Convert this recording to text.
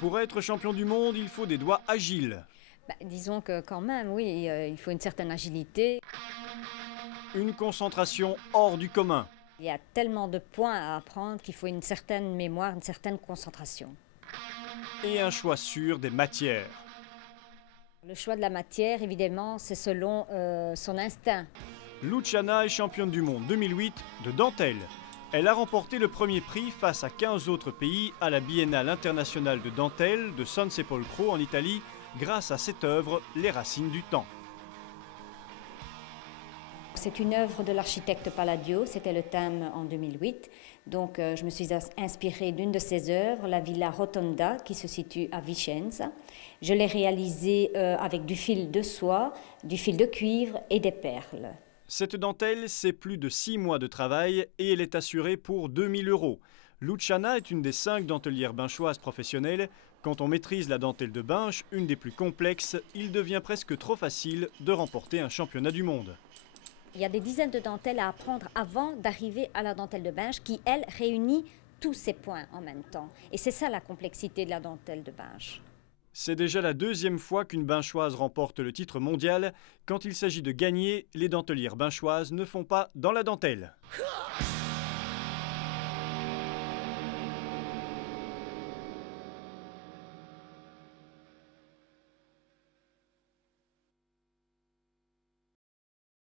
Pour être champion du monde, il faut des doigts agiles. Disons que quand même, oui, il faut une certaine agilité. Une concentration hors du commun. Il y a tellement de points à apprendre qu'il faut une certaine mémoire, une certaine concentration. Et un choix sûr des matières. Le choix de la matière, évidemment, c'est selon son instinct. Luciana est championne du monde 2008 de dentelle. Elle a remporté le premier prix face à 15 autres pays à la Biennale internationale de dentelle de San Sepolcro en Italie grâce à cette œuvre, Les racines du temps. C'est une œuvre de l'architecte Palladio, c'était le thème en 2008. Donc je me suis inspirée d'une de ses œuvres, la Villa Rotonda, qui se situe à Vicenza. Je l'ai réalisée avec du fil de soie, du fil de cuivre et des perles. Cette dentelle, c'est plus de 6 mois de travail et elle est assurée pour 2000 €. Luciana est une des 5 dentelières binchoises professionnelles. Quand on maîtrise la dentelle de Binche, une des plus complexes, il devient presque trop facile de remporter un championnat du monde. Il y a des dizaines de dentelles à apprendre avant d'arriver à la dentelle de Binche qui, elle, réunit tous ces points en même temps. Et c'est ça la complexité de la dentelle de Binche. C'est déjà la 2e fois qu'une binchoise remporte le titre mondial. Quand il s'agit de gagner, les dentelières binchoises ne font pas dans la dentelle.